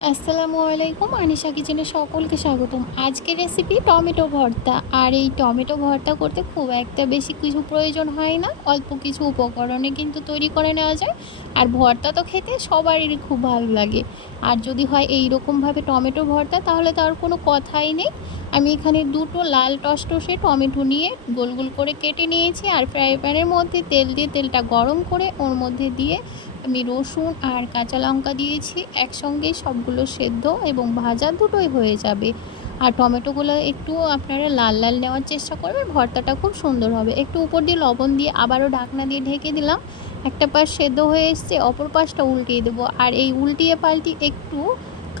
আসসালামু আলাইকুম, আনিশা কিচেনে সকলকে স্বাগতম। আজকের রেসিপি টমেটো ভর্তা। আর এই টমেটো ভর্তা করতে খুব একটা বেশি কিছু প্রয়োজন হয় না, অল্প কিছু উপকরণে কিন্তু তৈরি করে নেওয়া যায়। আর ভর্তা তো খেতে সবারই খুব ভালো লাগে। আর যদি হয় এই রকমভাবে টমেটো ভর্তা, তাহলে তো আর কোনো কথাই নেই। আমি এখানে দুটো লাল টসটসে টমেটো নিয়ে গোল গোল করে কেটে নিয়েছি, আর ফ্রাই প্যানের মধ্যে তেল দিয়ে তেলটা গরম করে, ওর মধ্যে দিয়ে আমি রসুন আর কাঁচা লঙ্কা দিয়েছি, একসঙ্গে সবগুলো সেদ্ধ এবং ভাজা দুটোই হয়ে যাবে। আর টমেটোগুলো একটু আপনারা লাল লাল নেওয়ার চেষ্টা করবেন, ভর্তাটা খুব সুন্দর হবে। একটু উপর দিয়ে লবণ দিয়ে আবারও ঢাকনা দিয়ে ঢেকে দিলাম। একটা পাশ সেদ্ধ হয়ে এসছে, অপর পাশটা উল্টিয়ে দেবো। আর এই উল্টিয়ে পাল্টি একটু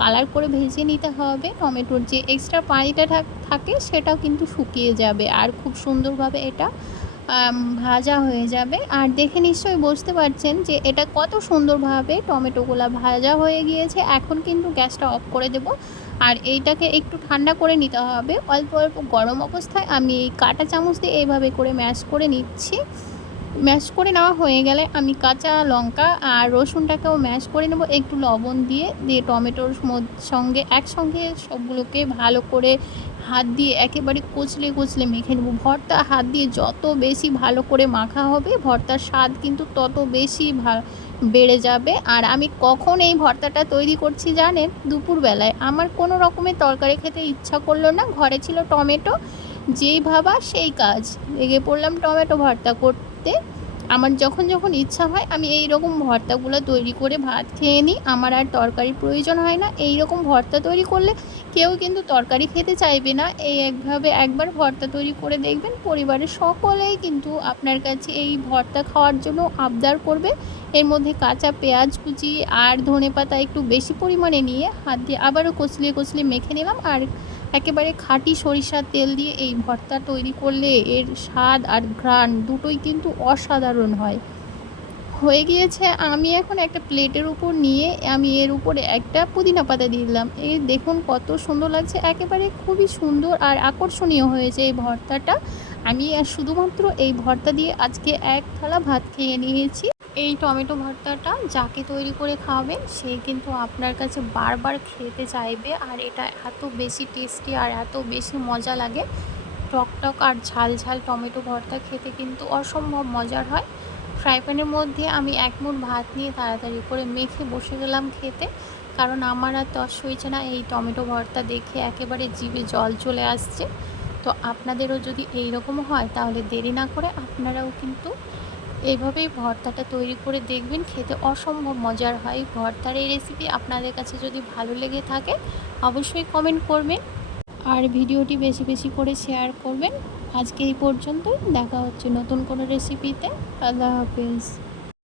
কালার করে ভেজে নিতে হবে। টমেটোর যে এক্সট্রা পানিটা থাকে সেটাও কিন্তু শুকিয়ে যাবে। আর খুব সুন্দরভাবে এটা ভাজা হয়ে যাবে। আর দেখে নিশ্চয়ই বুঝতে পারছেন যে এটা কত সুন্দরভাবে টমেটোগুলো ভাজা হয়ে গিয়েছে। এখন কিন্তু গ্যাসটা অফ করে দেব। আর এইটাকে একটু ঠান্ডা করে নিতে হবে। অল্প অল্প গরম অবস্থায় আমি এই কাঁটা চামচ দিয়ে এইভাবে করে ম্যাশ করে নিচ্ছি। ম্যাশ করে নেওয়া হয়ে গেলে আমি কাঁচা লঙ্কা আর রসুনটাকেও ম্যাশ করে নেব। একটু লবণ দিয়ে দিয়ে টমেটোর সঙ্গে, একসঙ্গে সবগুলোকে ভালো করে হাত দিয়ে একেবারে কুচলে কুচলে মেখে নেব। ভর্তা হাত দিয়ে যত বেশি ভালো করে মাখা হবে, ভর্তার স্বাদ কিন্তু তত বেশি বেড়ে যাবে। আর আমি কখন এই ভর্তাটা তৈরি করছি জানেন? দুপুরবেলায়। আমার কোনো রকমের তরকারি খেতে ইচ্ছা করল না। ঘরে ছিল টমেটো, যেই ভাবা সেই কাজ। লেগে পড়লাম টমেটো ভর্তা করতে আমার যখন যখন ইচ্ছা হয়, আমি এই রকম ভর্তাগুলো তৈরি করে ভাত খেয়ে নিই। আমার আর তরকারির প্রয়োজন হয় না। এই রকম ভর্তা তৈরি করলে কেউ কিন্তু তরকারি খেতে চাইবে না। এই একভাবে একবার ভর্তা তৈরি করে দেখবেন, পরিবারের সকলেই কিন্তু আপনার কাছে এই ভর্তা খাওয়ার জন্য আবদার করবে। এর মধ্যে কাঁচা পেঁয়াজ কুচি আর ধনে পাতা একটু বেশি পরিমাণে নিয়ে হাত দিয়ে আবারও কচলিয়ে কচলিয়ে মেখে নিলাম। আর একেবারে খাঁটি সরিষার তেল দিয়ে এই ভর্তা তৈরি করলে এর স্বাদ আর ঘ্রাণ দুটোই কিন্তু অসাধারণ হয়। হয়ে গিয়েছে, আমি এখন একটা প্লেটের উপর নিয়ে আমি এর উপরে একটা পুদিনা পাতা দিয়ে দিলাম। এই দেখুন কত সুন্দর লাগছে, একেবারে খুবই সুন্দর আর আকর্ষণীয় হয়েছে এই ভর্তাটা। আমি শুধুমাত্র এই ভর্তা দিয়ে আজকে এক থালা ভাত খেয়ে নিয়েছি। এই টমেটো ভর্তাটা যাকে তৈরি করে খাওয়াবেন সে কিন্তু আপনার কাছে বারবার খেতে চাইবে আর এটা এত বেশি টেস্টি আর এত বেশি মজা লাগে। টক টক আর ঝাল ঝাল টমেটো ভর্তা খেতে কিন্তু অসম্ভব মজার হয়। ফ্রাই প্যানের মধ্যে আমি এক মুঠ ভাত নিয়ে তাড়াতাড়ি করে মেখে বসে গেলাম খেতে, কারণ আমার আর তস হয়েছে না এই টমেটো ভর্তা দেখে একেবারে জিভে জল চলে আসছে। তো আপনাদেরও যদি এই রকম হয় তাহলে দেরি না করে আপনারাও কিন্তু এইভাবেই ভর্তাটা তৈরি করে দেখবেন, খেতে অসম্ভব মজার হয়। ভর্তার এই রেসিপি আপনাদের কাছে যদি ভালো লেগে থাকে, অবশ্যই কমেন্ট করবেন আর ভিডিওটি বেশি বেশি করে শেয়ার করবেন। আজকে এই পর্যন্তই, দেখা হচ্ছে নতুন কোনো রেসিপিতে আল্লাহ হাফিজ।